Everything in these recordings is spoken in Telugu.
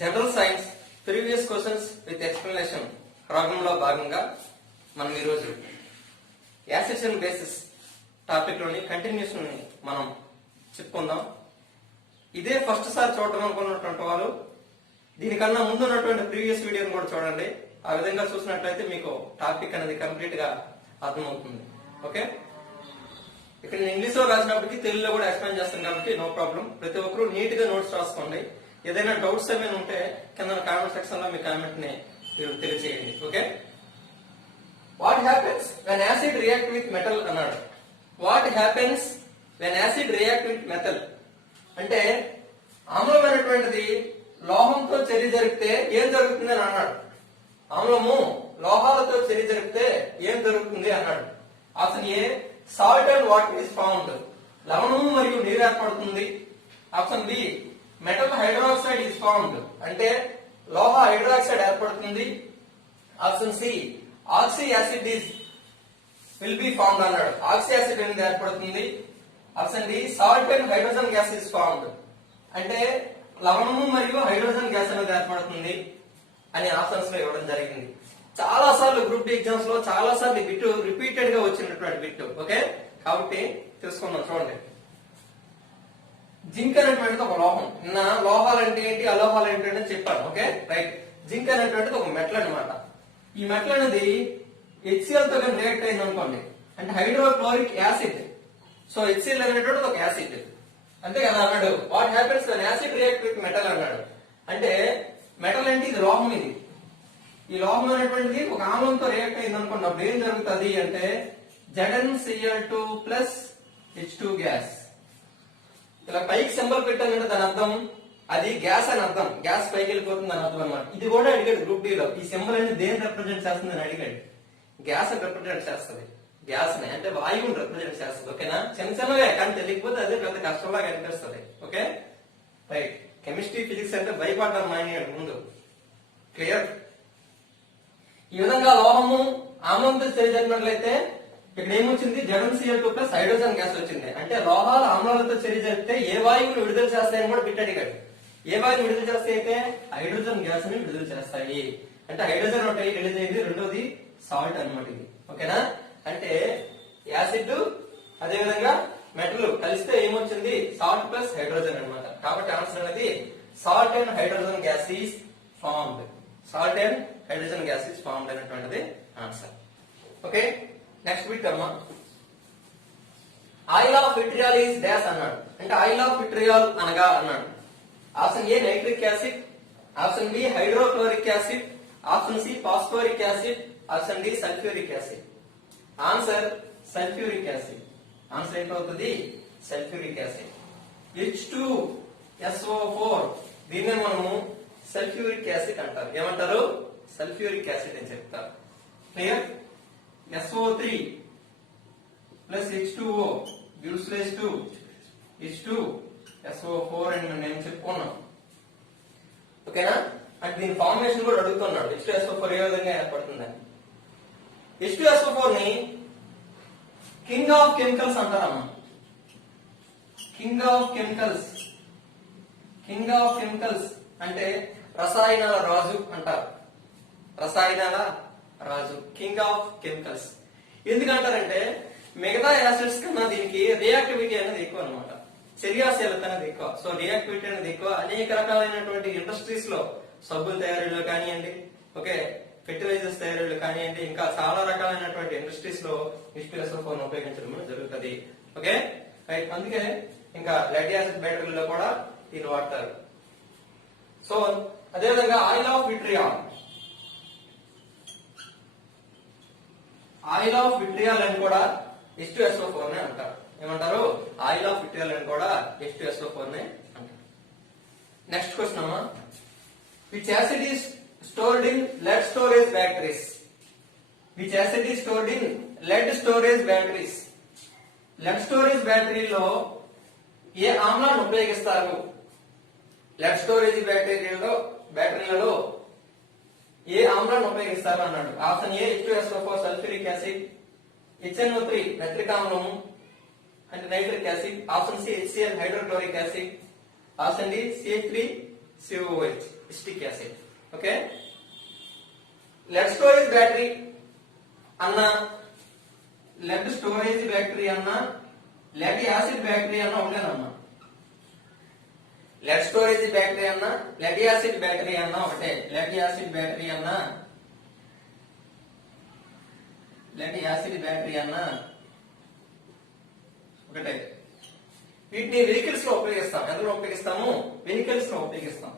General science previous questions with explanation programme లో భాగంగా మనం ఈరోజు యాసిడ్స్ అండ్ బేసిస్ టాపిక్ లోని కంటిన్యూషన్ మనం చెప్పుకుందాం. ఇదే ఫస్ట్ సారి చూడటం అనుకున్నటువంటి వారు దీనికన్నా ముందు ఉన్నటువంటి ప్రీవియస్ వీడియోని కూడా చూడండి. ఆ విధంగా చూసినట్లయితే మీకు టాపిక్ అనేది కంప్లీట్ గా అర్థమవుతుంది. ఓకే, ఇక్కడ నేను ఇంగ్లీష్ లో రాసినప్పటికీ తెలుగులో కూడా ఎక్స్ప్లెయిన్ చేస్తాను కాబట్టి నో ప్రాబ్లం. ప్రతి ఒక్కరు నీట్ గా నోట్స్ రాసుకోండి. ఏదైనా డౌట్స్ ఏమైనా ఉంటే కింద కామెంట్ సెక్షన్ లో మీ కామెంట్ ని మీరు తెలియజేయండి. Okay, what happens when acid react with metal అన్నాడు. What happens when acid react with metal అంటే ఆమ్లమైనటువంటిది లోహంతో చర్య జరిగితే ఏం జరుగుతుంది అని అన్నాడు. ఆమ్లము లోహాలతో చర్య జరిగితే ఏం జరుగుతుంది అన్నాడు. Option A salt and water is found, లవణము మరియు నీరు ఏర్పడుతుంది. Option B metal hydroxide is found అంటే లోహ హైడ్రాక్సైడ్ ఏర్పడుతుంది. Option C oxy acid is will be found అన్నాడు. ఆక్సీ యాసిడ్ అనేది ఏర్పడుతుంది. Option D salt and hydrogen gas is found అంటే లవణము మరియు హైడ్రోజన్ గ్యాస్ అనేది ఏర్పడుతుంది అని ఆప్షన్స్ లో ఇవ్వడం జరిగింది. చాలా సార్లు గ్రూప్ డి ఎగ్జామ్స్ లో చాలా సార్లు ఈ బిట్ రిపీటెడ్ గా వచ్చినటువంటి బిట్. ఓకే, కాబట్టి తెలుసుకుందాం. చూడండి, జింక్ అనేటువంటిది ఒక లోహం. నిన్న లోహాలు అంటే ఏంటి, అలోహాలు ఏంటి అని చెప్పాను. ఓకే రైట్, జింక్ అనేటువంటిది ఒక మెటల్ అనమాట. ఈ మెటల్ అనేది HCl తో కానీ రియాక్ట్ అయింది అనుకోండి అంటే హైడ్రోక్లోరిక్ యాసిడ్. సో HCl అనేటువంటిది ఒక యాసిడ్ అంతే కదా అన్నాడు. What happens when acid react with metal అన్నాడు. అంటే మెటల్ అంటే ఇది లోహం. ఇది ఈ లోహం అనేటువంటిది ఒక ఆమ్లంతో రియాక్ట్ అయింది అనుకోండి. అప్పుడు ఏం జరుగుతుంది అంటే ZnCl2 ప్లస్ H2 గ్యాస్. ఇలా పైకి సింబల్ పెట్టానంటే దాని అర్థం అది గ్యాస్ అని అర్థం. గ్యాస్ పైకి వెళ్ళిపోతుంది అని అర్థం అనమాట. ఇది కూడా అడిగాడు గ్రూప్ డి లో. ఈ సింబల్ అనేది దేని రిప్రజెంట్ చేస్తుంది అని అడిగాడు. గ్యాస్ రిప్రజెంట్ చేస్తుంది. గ్యాస్ ని అంటే వాయువుని రిప్రజెంట్ చేస్తుంది. ఓకేనా, చిన్న చిన్నవే కానీ తెలియకపోతే అదే పెద్ద కష్టంలాగా అనిపిస్తుంది. ఓకే రైట్, కెమిస్ట్రీ ఫిజిక్స్ అంటే భయపడ్డారు మానేయాడు ముందు. క్లియర్. ఈ విధంగా లోహము ఆమ్లంతో చర్య ఇక్కడ ఏమొచ్చింది ZnCl2 ప్లస్ హైడ్రోజన్ గ్యాస్ వచ్చింది. అంటే లోహాలు ఆమ్లాలతో చర్య జరిపితే ఏ వాయువులు విడుదల చేస్తాయని కూడా బిట్ అడిగాడు. ఏ వాయువు విడుదల చేస్తాయి అయితే హైడ్రోజన్ గ్యాస్ ని విడుదల చేస్తాయి. అంటే హైడ్రోజన్ ఒకటి రిలీజ్ అయింది, రెండోది సాల్ట్ అనమాట ఇది. ఓకేనా, అంటే యాసిడ్ అదే విధంగా మెటల్ కలిస్తే ఏమొచ్చింది సాల్ట్ ప్లస్ హైడ్రోజన్ అనమాట. కాబట్టి ఆన్సర్ అనేది salt and hydrogen gas is formed. Salt and hydrogen gas is formed అనేటువంటిది ఆన్సర్. ఓకే, నెక్స్ట్ బిట్ అమ్మా. Oil of vitriol is dash అన్నాడు. అంటే ఆయిల్ ఆఫ్ విట్రియాల్ అనగా అన్నాడు. Option A nitric acid, option B hydrochloric acid, option C phosphoric acid, option D sulphuric acid. Answer sulphuric acid. Answer ఏంటవుతుంది సల్ఫ్యూరిక్ యాసిడ్. H2SO4 దీన్నే మనము సల్ఫ్యూరిక్ యాసిడ్ అంటారు. ఏమంటారు సల్ఫ్యూరిక్ యాసిడ్ అని చెప్తారు. Clear. SO3 plus H2O useless to H2SO4 అని నేను చెప్పుకున్నాం. ఓకేనా, అంటే దీని ఫార్మేషన్ కూడా అడుగుతున్నాడు. H2SO4 ఏ విధంగా ఏర్పడుతుందని. H2SO4 ని కింగ్ ఆఫ్ కెమికల్స్ అంటారమ్మా. King of chemicals. King of chemicals అంటే రసాయనాల రాజు అంటారు. రసాయనాల రాజు, కింగ్ ఆఫ్ కెమికల్స్. ఎందుకంటారంటే మిగతా యాసిడ్స్ కన్నా దీనికి రియాక్టివిటీ అనేది ఎక్కువ అనమాట. చర్యాశీలత అనేది ఎక్కువ. సో రియాక్టివిటీ అనేది ఎక్కువ. అనేక రకాలైనటువంటి ఇండస్ట్రీస్ లో సబ్బుల తయారీలో కానివ్వండి, ఓకే ఫెర్టిలైజర్స్ తయారీలో కానివ్వండి, ఇంకా చాలా రకాలైనటువంటి ఇండస్ట్రీస్ లో H2SO4 ఉపయోగించడం జరుగుతుంది. ఓకే రైట్, అందుకే ఇంకా లెడ్ యాసిడ్ బ్యాటరీలో కూడా దీన్ని వాడతారు. సో అదేవిధంగా oil of vitriol. Oil of vitriol అని కూడా H2SO4 నే అంటారు. ఏమంటారు ఆయిల్ ఆఫ్ విట్రియాల్ అని కూడా H2SO4 నే అంటారు. నెక్స్ట్ క్వశ్చన్ అమ్మా. Which acid is stored in lead storage batteries. Which acid is stored in lead storage batteries. Lead storage బ్యాటరీలో ఏ ఆమ్లాన్ని ఉపయోగిస్తారు. లెడ్ స్టోరేజ్ బ్యాటరీలలో ఏ ఆమ్లాన్ని ఉపయోగిస్తారు అన్నాడు. Option A H2SO4 sulphuric acid, HNO3 nitric ఆమ్లము అంటే nitric acid, option C HCl hydrochloric acid, option D CH3 COOH acetic acid. Okay, lead storage battery అన్న, లెడ్ స్టోరేజ్ బ్యాటరీ అన్న, లెడ్ యాసిడ్ బ్యాటరీ అన్న ఒకటేనమ్మా. లెడ్ స్టోరేజ్ బ్యాటరీ అన్న, లెడ్ యాసిడ్ బ్యాటరీ అన్న ఒకటే. లెడ్ యాసిడ్ బ్యాటరీ అన్న, లెడ్ యాసిడ్ బ్యాటరీ అన్న ఒకటే. వీటిని వెహికల్స్ లో ఉపయోగిస్తాం. ఎందులో ఉపయోగిస్తాము? వెహికల్స్ లో ఉపయోగిస్తాం.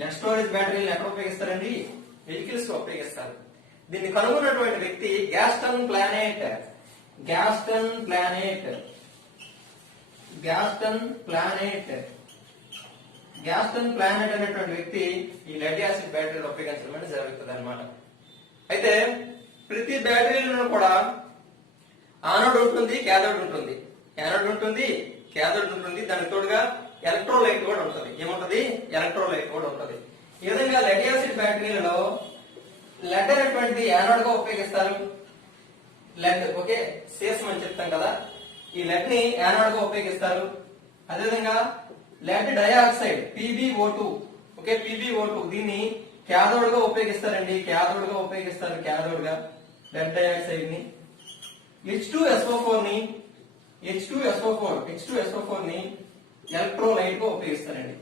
లెడ్ స్టోరేజ్ బ్యాటరీని ఎక్కడ ఉపయోగిస్తారండి? వెహికల్స్ లో ఉపయోగిస్తారు. దీన్ని కనుగొన్నటువంటి వ్యక్తి Gaston planet. Gaston planet, Gaston planet, Gaston planet అనేటువంటి వ్యక్తి ఈ లెడ్ యాసిడ్ బ్యాటరీలు ఉపయోగించడం అనేది జరుగుతుంది అనమాట. అయితే ప్రతి బ్యాటరీలో కూడా ఆనోడ్ ఉంటుంది, క్యాథోడ్ ఉంటుంది. యానోడ్ ఉంటుంది, క్యాథోడ్ ఉంటుంది. దానికి తోడుగా ఎలక్ట్రోలైట్ కూడా ఉంటుంది. ఏముంటది? ఎలక్ట్రోలైట్ కూడా ఉంటుంది. ఈ విధంగా లెడ్ యాసిడ్ బ్యాటరీలలో లెడ్ అనేటువంటిది యానోడ్ గా ఉపయోగిస్తారు. లెడ్, ఓకే, సీసం అని చెప్తాం కదా, ఈ లెడ్ ని యానోడ్ గా ఉపయోగిస్తారు. అదేవిధంగా lead dioxide PbO2, okay, PbO2 దీన్ని క్యాథోడ్ గా ఉపయోగిస్తారండి. క్యాథోడ్ గా ఉపయోగిస్తారు, క్యాథోడ్ గా లెడ్ డయాక్సైడ్ ని. H2SO4 ని, H2SO4 ని ఎలక్ట్రోలైట్ గా ఉపయోగిస్తారండి.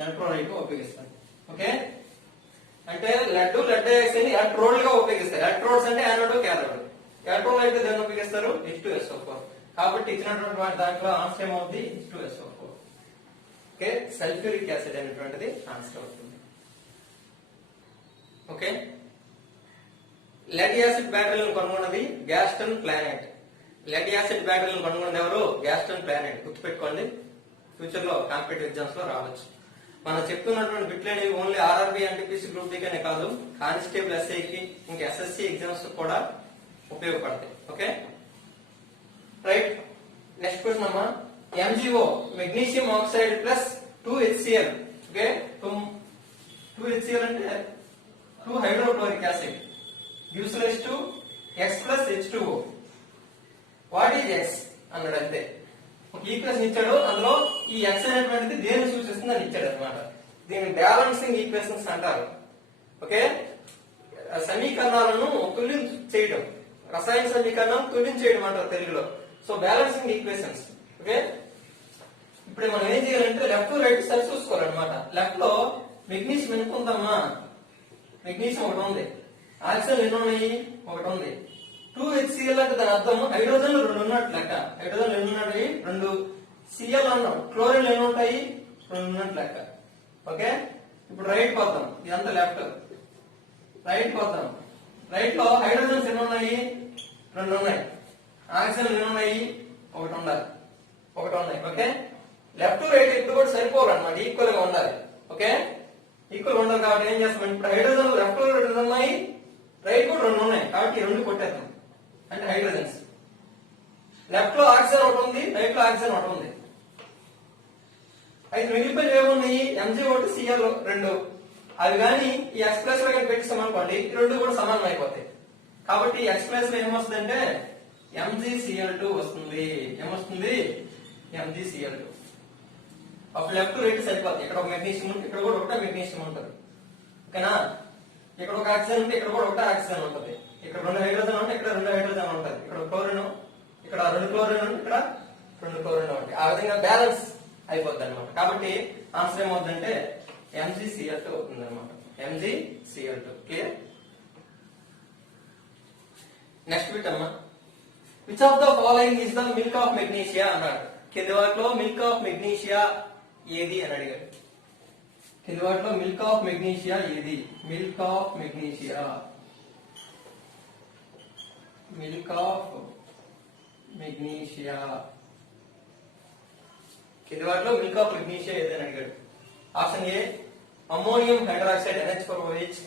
ఎలక్ట్రోలైట్ గా ఉపయోగిస్తారు. ఓకే, అంటే లెడ్ డయాక్సైడ్ ని ఎలక్ట్రోడ్ గా ఉపయోగిస్తారు. ఎలక్ట్రోడ్స్ అంటే యానోడ్, క్యాథోడ్. ఎలక్ట్రోలైట్ దేన్ని ఉపయోగిస్తారు? H2SO4. కాబట్టి ఇచ్చినటువంటి దాంట్లో ఆన్సర్ ఏమవుతుంది? H2SO4. ఓకే, సల్ఫ్యూరిక్ యాసిడ్ అనేటువంటిది ఆన్సర్ అవుతుంది. ఓకే, లెడ్ యాసిడ్ బ్యాటరీలను కనుగొన్నది గ్యాస్టన్ ప్లానెట్. లెడ్ యాసిడ్ బ్యాటరీలను కనుగొన్నది ఎవరు? Gaston Plante. గుర్తుపెట్టుకోండి, ఫ్యూచర్ లో కాంపిటేటివ్ ఎగ్జామ్స్ లో రావచ్చు. మనం చెప్తున్నటువంటి బిట్లు అనేవి only RRB, NTPC, group D కనే కాదు, కానిస్టేబుల్, SIకి, ఇంకా SSC ఎగ్జామ్స్ కూడా ఉపయోగపడతాయి. Okay, right. నెక్స్ట్ క్వశ్చన్ అమ్మా. MgO magnesium oxide plus 2HCl. Okay, 2HCl అంటే 2 hydrochloric acid gives rise to X plus H2O. What is X అన్నాడు. అంతే, ఒక ఈక్వేషన్ ఇచ్చాడు. అందులో ఈ X అనేటువంటిది దేన్ని సూచిస్తుంది అని ఇచ్చాడు అనమాట. దీన్ని బ్యాలెన్సింగ్ ఈక్వేషన్స్ అంటారు. ఓకే, సమీకరణాలను తుల్యం చేయడం, రసాయన సమీకరణం తుల్యం చేయడం అంటారు తెలుగులో. So balancing equations. ఓకే, ఇప్పుడు మనం ఏం చేయాలంటే లెఫ్ట్ రైట్ సరి చూసుకోవాలన్నమాట. లెఫ్ట్ లో మెగ్నీషియం ఎంత ఉందమ్మా? మెగ్నీషియం ఒకటి ఉంది. ఆక్సిజన్ ఎన్ని ఉన్నాయి? ఒకటి ఉంది. 2HCl అంటే దాని అర్థం హైడ్రోజన్లు 2 ఉన్నట్టు లెక్క. హైడ్రోజన్లు ఎన్ని ఉన్నాయి? 2. Cl అన్నాం. క్లోరిన్లు ఎన్ని ఉంటాయి? 2 ఉన్నట్టు లెక్క. ఓకే, ఇప్పుడు రైట్ పోతాం. ఇదంతా లెఫ్ట్. రైట్ పోతాం. రైట్ లో హైడ్రోజన్స్ ఎన్ని ఉన్నాయి? 2 ఉన్నాయి. ఆక్సిజన్ ఎన్ని ఉన్నాయి? ఒకటి ఉండాలి. ఒకటి ఉన్నాయి. ఓకే, లెఫ్ట్ రైట్ ఇప్పుడు కూడా సరిపోవాలన్నమాట, ఈక్వల్ గా ఉండాలి. ఓకే, ఈక్వల్ ఉండాలి. కాబట్టి ఏం చేస్తాం? ఇప్పుడు హైడ్రోజన్ లెఫ్ట్ లో 2 ఉన్నాయి, రైట్ కూడా 2 ఉన్నాయి. కాబట్టి 2 కొట్టేద్దాం, అంటే హైడ్రోజన్స్. లెఫ్ట్ లో ఆక్సిజన్ ఒకటి ఉంది, రైట్ లో ఆక్సిజన్ ఒకటి ఉంది. అయితే మిగిలిపోయిన ఏమున్నాయి? MgO2, Cl 2. అవి కానీ ఈ X ప్లస్ లో కానీ పెట్టిస్తామనుకోండి, 2 కూడా సమానం అయిపోతాయి. కాబట్టి X ప్లస్ లో ఏమొస్తుందంటే MgCl2 వస్తుంది. ఏమొస్తుంది? MgCl2. అప్పుడు లెఫ్ట్ రైట్ సరిపోతుంది. ఇక్కడ ఒక మెగ్నీషియం ఉంటుంది, ఇక్కడ కూడా ఒకటే మెగ్నీషియం ఉంటుంది. ఓకేనా, ఇక్కడ ఒక ఆక్సిజన్ ఉంటే ఇక్కడ కూడా ఒకటే ఆక్సిజన్ ఉంటుంది. ఇక్కడ 2 హైడ్రోజన్ ఉంటే ఇక్కడ 2 హైడ్రోజన్ ఉంటుంది. ఇక్కడ క్లోరిన్, ఇక్కడ 2 క్లోరిన్ ఉంటే ఇక్కడ 2 క్లోరిన్ ఉంటాయి. ఆ విధంగా బ్యాలెన్స్ అయిపోద్ది అనమాట. కాబట్టి ఆన్సర్ ఏమవుతుందంటే MgCl2 అవుతుంది అనమాట. MgCl2. క్లియర్? నెక్స్ట్ బిట్ అమ్మా. Which of the following is the milk of magnesia అన్నాడు. కింది వాటిలో మిల్క్ ఆఫ్ మెగ్నీషియా ఏది అని అడిగాడు. కింది వాటిలో మిల్క్ ఆఫ్ మెగ్నీషియా ఏది? Milk of magnesia, milk of magnesia, కింది వాటిలో మిల్క్ ఆఫ్ మెగ్నీషియా ఏది అని అడిగాడు. Option A ammonium hydroxide NH4OH,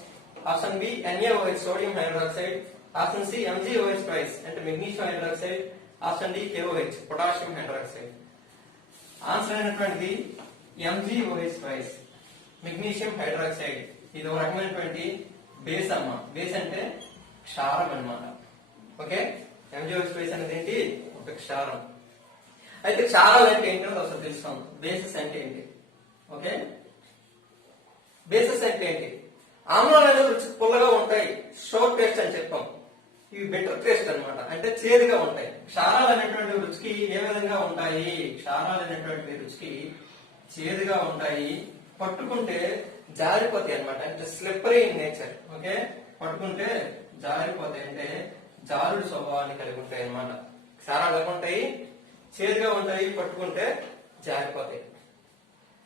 option B NaOH sodium hydroxide, option C MgOH twice అంటే magnesium hydroxide, option D KOH potassium hydroxide. Answer అయినటువంటిది MgOH twice, మెగ్నీషియం హైడ్రాక్సైడ్. ఇది ఒక రకమైనటువంటి బేస్ అమ్మ. బేస్ అంటే క్షారం అన్నమాట. ఓకే, MgOH twice అనేది ఏంటి? ఒక క్షారం. అయితే క్షారాలు అంటే ఏంటో ఒకసారి తెలుసుకుందాం. బేసిస్ అంటే ఏంటి? ఓకే, బేసిస్ అంటే ఏంటి? ఆమ్లాలు అనేది రుచి పుల్లగా ఉంటాయి, షోర్ టేస్ట్ అని చెప్తాం. ఇవి బెటర్ టేస్ట్ అన్నమాట, అంటే చేదుగా ఉంటాయి. క్షారాలు అనేటువంటి రుచికి ఏ విధంగా ఉంటాయి? క్షారాలు అనేటువంటి రుచికి చేదుగా ఉంటాయి, పట్టుకుంటే జారిపోతాయి అన్నమాట, అంటే స్లిప్పరీ ఇన్ నేచర్. ఓకే, పట్టుకుంటే జారిపోతాయి, అంటే జారుడు స్వభావాన్ని కలిగి ఉంటాయి అన్నమాట. క్షారాలు ఎలా ఉంటాయి? చేదుగా ఉంటాయి, పట్టుకుంటే జారిపోతాయి.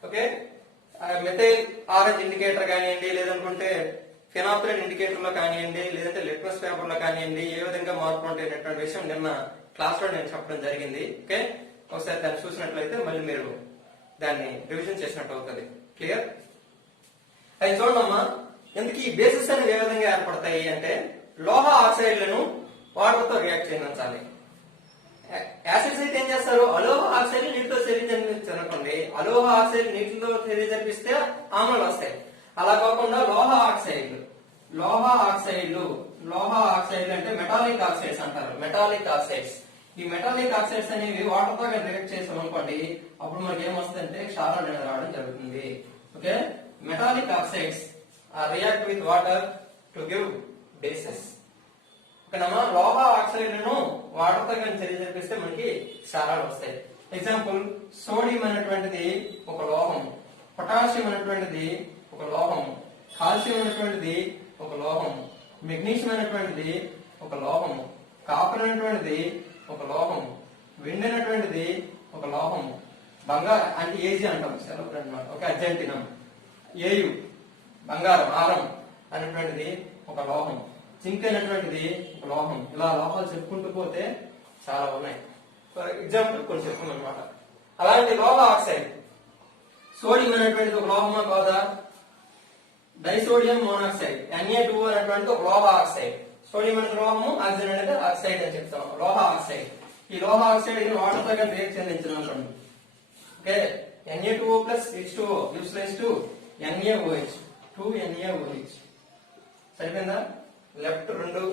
ఓకే, మెథైల్ ఆరెంజ్ ఇండికేటర్ కానివ్వండి, లేదనుకుంటే ఫినాప్థలిన్ ఇండికేటర్ లో కానివ్వండి, లేదంటే లిట్మస్ పేపర్ లో కానివ్వండి, ఏ విధంగా మార్పులు ఉంటాయనేటువంటి విషయం నిన్న క్లాస్ లో నేను చెప్పడం జరిగింది. ఓకే, ఒకసారి దాన్ని చూసినట్లయితే మళ్ళీ మీరు దాన్ని రివిజన్ చేసినట్టు అవుతుంది. క్లియర్? అది చూడమ్మా, ఎందుకు ఈ బేసిస్ అనేవి ఏ విధంగా ఏర్పడతాయి అంటే, లోహ ఆక్సైడ్లను వాటర్ తో రియాక్ట్ చేయించాలి. యాసిడ్స్ అయితే ఏం చేస్తారు? అలోహ ఆక్సైడ్ నీటితో చర్య జరిపించారనుకోండి, అలోహ ఆక్సైడ్ నీటితో చర్య జరిపిస్తే ఆమ్లాలు వస్తాయి. అలా కాకుండా లోహ ఆక్సైడ్లు అంటే మెటాలిక్ ఆక్సైడ్స్ అంటారు. మెటాలిక్ ఆక్సైడ్స్, ఈ మెటాలిక్ ఆక్సైడ్స్ అనేవి వాటర్ తో రియాక్ట్ చేసాం అనుకోండి, అప్పుడు మనకి ఏమొస్తుందంటే క్షారాలు అనేది రావడం జరుగుతుంది. Okay, metallic oxides react with water to give basis. ఓకేనమ్మా, లోహ ఆక్సైడ్లను వాటర్ తో కానీ చర్య జరిపిస్తే మనకి క్షారాలు వస్తాయి. ఎగ్జాంపుల్, సోడియం అనేటువంటిది ఒక లోహం, పొటాషియం అనేటువంటిది ఒక లోహం, కాల్షియం అనేటువంటిది ఒక లోహం, మెగ్నీషియం అనేటువంటిది ఒక లోహం, కాపర్ అనేటువంటిది ఒక లోహం, వెండి అనేటువంటిది ఒక లోహం, బంగారం అంటే ఏజీ అంటాం అన్నమాట. ఓకే, అర్జెంటీనం, ఏయు బంగారం, ఆరం అనేటువంటిది ఒక లోహం, జింక్ అనేటువంటిది ఒక లోహం. ఇలా లోహాలు చెప్పుకుంటూ పోతే చాలా ఉన్నాయి. ఫర్ ఎగ్జాంపుల్ కొన్ని చెప్పుకున్నాం అనమాట. అలాంటి లోహ ఆక్సైడ్, సోడియం అనేటువంటిది ఒక లోహమా కాదా? డైసోడియం మోనాక్సైడ్, Na2O అనేటువంటి ఒక లోహ ఆక్సైడ్. సోడియం అనేది లోహము, ఆక్సిజన్ అనేది ఆక్సైడ్ అని చెప్తాం, లోహ ఆక్సైడ్. ఈ లోహ ఆక్సైడ్ వాటర్ తో రియాక్ట్ చెందించాలనుకోండి. Okay, Na2O plus H2O gives rise to NaOH, 2NaOH. సరిపోయిందా? లెఫ్ట్ 2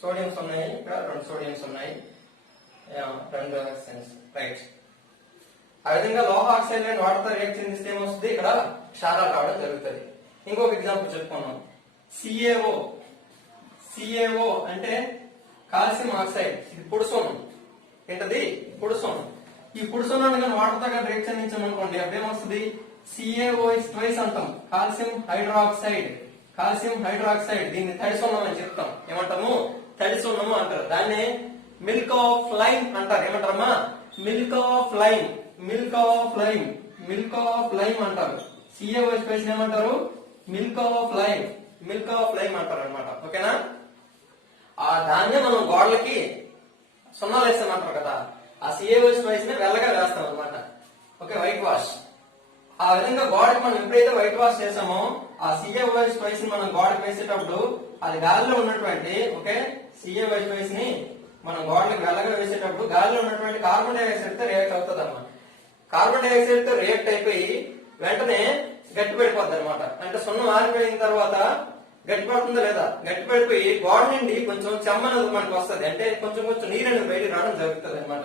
సోడియంస్ ఉన్నాయి, ఇక్కడ 2 సోడియంస్ ఉన్నాయి, 2 ఆక్సిజన్స్. రైట్. ఆ విధంగా లోహ ఆక్సైడ్ అండ్ వాటర్ తో రియాక్ట్ చెందిస్తే ఏమొస్తుంది? ఇక్కడ క్షారాలు రావడం జరుగుతుంది. ఇంకొక ఎగ్జాంపుల్ చెప్పుకున్నాం, CaO అంటే కాల్షియం ఆక్సైడ్. ఇది పుడుసోనం. ఏంటది? పుడుసోనం. ఈ పుడుసోనాన్ని కానీ వాటర్ తో కానీ రియాక్ట్ చెందించామనుకోండి, అప్పుడు ఏమొస్తుంది? CaOH ట్వైస్ అంటాం, కాల్షియం హైడ్రాక్సైడ్. కాల్షియం హైడ్రాక్సైడ్, దీన్ని తడిసోనం అని చెప్తాం. ఏమంటాము? తడిసోనము అంటారు. దాన్ని మిల్క్ ఆఫ్ లైమ్ అంటారు. ఏమంటారమ్మా? Milk of lime, milk of lime, milk of lime అంటారు. CaOH ట్వైస్ ఏమంటారు? Milk of lime, milk of lime అంటారు అనమాట. ఓకేనా? ఆ దాన్నే మనం గోడలకి సున్నాలు వేస్తామంటారు కదా, ఆ CaOH ట్వైస్ ని వెల్లగా వేస్తాం అనమాట. Okay, white wash. ఆ విధంగా గోడకి మనం ఎప్పుడైతే వైట్ వాష్ చేసామో, ఆ CaOH ట్వైస్ ని మనం గోడకి వేసేటప్పుడు అది గాలిలో ఉన్నటువంటి CaOH ట్వైస్ ని మనం గోడకి వెల్లగా వేసేటప్పుడు గాలిలో ఉన్నటువంటి కార్బన్ డైఆక్సైడ్ తో రియాక్ట్ అవుతుంది అన్నమాట. కార్బన్ డైఆక్సైడ్ తో రియాక్ట్ అయిపోయి వెంటనే గట్టి పడిపోద్ది అనమాట. అంటే సున్నం ఆరిపోయిన తర్వాత గట్టి పడుతుందా లేదా? గట్టి పడిపోయి గోడ నుండి కొంచెం చెమ్మ అనేది మనకు వస్తుంది, అంటే కొంచెం నీరు అనేది బయటికి రావడం జరుగుతుంది అనమాట.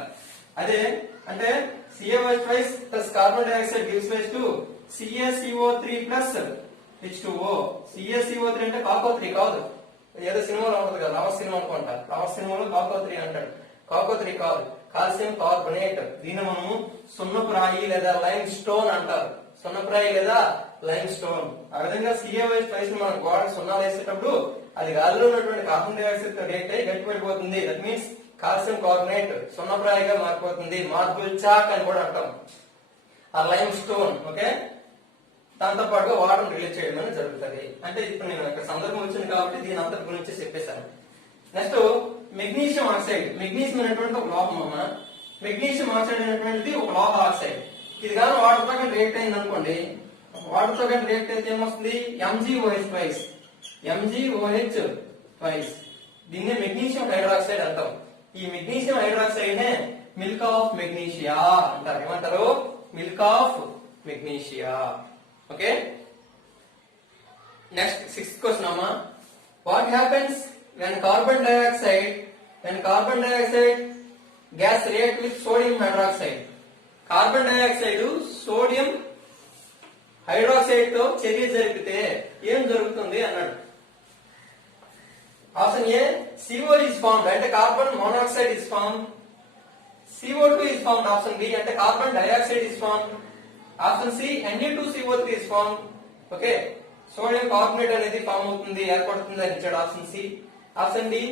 అదే అంటే CaOH twice plus carbon dioxide gives rise to CaCO3 plus H2O. CaCO3 అంటే కాకో3 కాదు, ఏదో సినిమాలో ఉంటుంది కదా, లవర్ సినిమా అనుకుంటా, లవర్ సినిమాలో కాకో3 అంటాడు. కాకో3 కాదు, కాల్షియం కార్బోనేట్. దీన్ని మనము సున్నపు రాయి లేదా లైమ్ స్టోన్ అంటారు. సున్నపు రాయి లేదా లైమ్ స్టోన్. ఆ విధంగా CaOH ట్వైస్ మనం గోడ సున్నాలు వేసేటప్పుడు అది గాలిలో ఉన్నటువంటి కార్బన్ డైఆక్సైడ్ తో రియాక్ట్ అయ్యి గట్టి పడిపోతుంది. దట్ మీన్స్ కాల్షియం కార్బోనేట్ సున్నప్రాయిగా మారిపోతుంది. మార్బుల్ చాక్ అని కూడా అంటాం, ఆ లైమ్ స్టోన్. ఓకే, దాంతో పాటుగా వాటర్ రిలీజ్ చేయడం అనేది జరుగుతుంది. అంటే ఇప్పుడు నేను ఇక్కడ సందర్భం వచ్చింది కాబట్టి దీని అంతటి గురించి చెప్పేశాను. Next magnesium oxide. మెగ్నీషియం అనేటువంటి ఒక లోహం అమ్మ. మెగ్నీషియం ఆక్సైడ్ అనేటువంటిది ఒక లోహ ఆక్సైడ్. ఇది కానీ వాటర్ తో కానీ రియాక్ట్ అయింది అనుకోండి, వాటర్ తో కానీ రియాక్ట్ అయితే ఏమొస్తుంది? MgOH twice, MgOH twice. దీన్నే మెగ్నీషియం హైడ్రాక్సైడ్ అంటాం. ఈ మెగ్నీషియం హైడ్రాక్సైడ్ నే మిల్క్ ఆఫ్ మెగ్నీషియా అంటారు. ఏమంటారు? Milk of magnesia. Okay, next 6th question అమ్మా. What happens when carbon dioxide gas react with sodium hydroxide. Carbon dioxide sodium hydroxide తో చర్య జరిపితే ఏం జరుగుతుంది అన్నాడు. Option A CO is formed అంటే carbon monoxide is formed. CO2 is formed. Option B అంటే carbon dioxide is formed. Option C Na2CO3 is formed. Okay, sodium carbonate అనేది ఫామ్ అవుతుంది, ఏర్పడుతుంది అని ఇచ్చాడు option C. Option D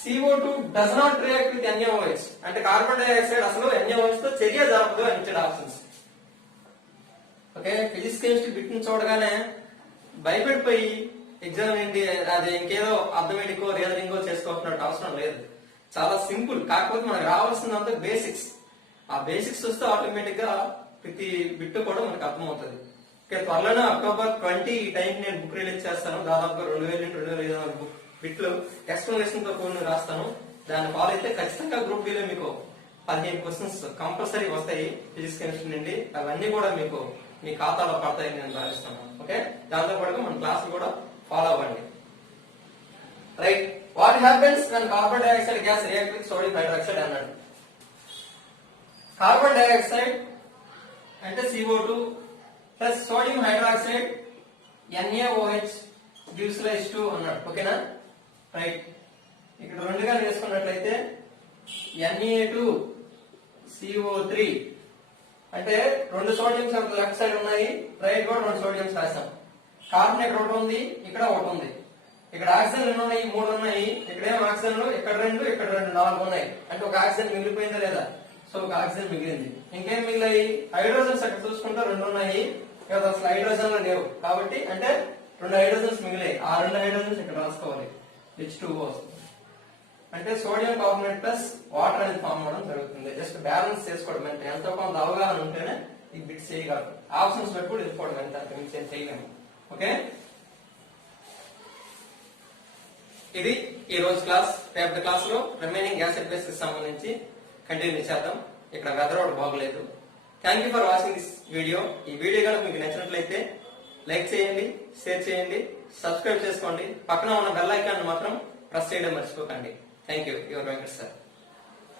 CO2 does not react with NaOH అంటే కార్బన్ డైఆక్సైడ్ అసలు NaOH తో చర్య జరపదు అని ఇచ్చాడు ఆప్షన్స్. ఓకే, ఫిజిక్స్ కెమిస్ట్రీ బిట్ని చూడగానే భయపడిపోయి ఎగ్జామ్ ఏంటి అది ఇంకేదో అర్థమెటికో రీజనింగో చేసుకోవాల్సిన అవసరం లేదు. చాలా సింపుల్. కాకపోతే మనకు రావాల్సిందంతా బేసిక్స్. ఆ బేసిక్స్ వస్తే ఆటోమేటిక్ గా ప్రతి బిట్ కూడా మనకు అర్థమవుతుంది. త్వరలోనే అక్టోబర్ 20 ఈ టైం నేను బుక్ రిలీజ్ చేస్తాను. దాదాపుగా 2000-2500 బుక్ బిట్లు ఎక్స్ప్లెనేషన్ తో కూడిన రాస్తాను. దాన్ని ఫాలో అయితే ఖచ్చితంగా గ్రూప్ బి లో మీకు 15 క్వశ్చన్స్ కంపల్సరీ వస్తాయి ఫిజిక్స్ కెమిస్ట్రీ నుండి. అవన్నీ కూడా మీకు మీ ఖాతాలో పడతాయని నేను భావిస్తాను. ఓకే, దాంతో పాటుగా మన క్లాస్ కూడా ఫాలో అవ్వండి. Right, what happens when carbon dioxide gas react with sodium hydroxide అన్నాడు. కార్బన్ డైఆక్సైడ్ అంటే CO2 plus sodium hydroxide NaOH gives rise to అన్నాడు. ఓకేనా, రైట్. ఇక్కడ రెండుగా వేసుకున్నట్లయితే Na2CO3 అంటే రెండు సోడియంస్ లెఫ్ట్ సైడ్ ఉన్నాయి, రైట్ కూడా రెండు సోడియంస్ రాసాం. కార్బన్ ఇక్కడ ఒకటి ఉంది, ఇక్కడ ఒకటి ఉంది. ఇక్కడ ఆక్సిజన్ ఎన్ని ఉన్నాయి? 3 ఉన్నాయి. ఇక్కడేమో ఆక్సిజన్లు ఇక్కడ 2, ఇక్కడ 2, 4 ఉన్నాయి. అంటే ఒక ఆక్సిజన్ మిగిలిపోయిందా లేదా? సో ఒక ఆక్సిజన్ మిగిలింది. ఇంకేం మిగిలాయి? హైడ్రోజన్స్ అక్కడ చూసుకుంటే 2 ఉన్నాయి. ఇక్కడ అసలు హైడ్రోజన్లు లేవు కాబట్టి అంటే 2 హైడ్రోజన్స్ మిగిలాయి. ఆ 2 హైడ్రోజన్స్ ఇక్కడ రాసుకోవాలి. H2O వస్తుంది. అంటే సోడియం కార్బోనేట్ ప్లస్ వాటర్ అనేది ఫామ్ అవడం జరుగుతుంది. జస్ట్ బ్యాలెన్స్ చేసుకోవడం అంటే ఎంతో కొంత అవగాహన ఉంటేనే ఈ బిట్ చేయగలరు. ఆప్షన్స్ పెట్టుకుని వెళ్ళిపోవడం అంటే అంత మించి ఏం చేయలేము. ఓకే, ఇది ఈ రోజు క్లాస్. రేపటి క్లాస్ లో రిమైనింగ్ గ్యాస్ బేస్ కి సంబంధించి కంటిన్యూ చేద్దాం. ఇక్కడ వెదర్ ఒకటి బాగలేదు. Thank you for watching this video. ఈ వీడియో కనుక మీకు నచ్చినట్లయితే లైక్ చేయండి, షేర్ చేయండి, సబ్స్క్రైబ్ చేసుకోండి. పక్కన ఉన్న బెల్ ఐకాన్ మాత్రం ప్రెస్ చేయడం మర్చిపోకండి. Thank you. Your Venkat sir.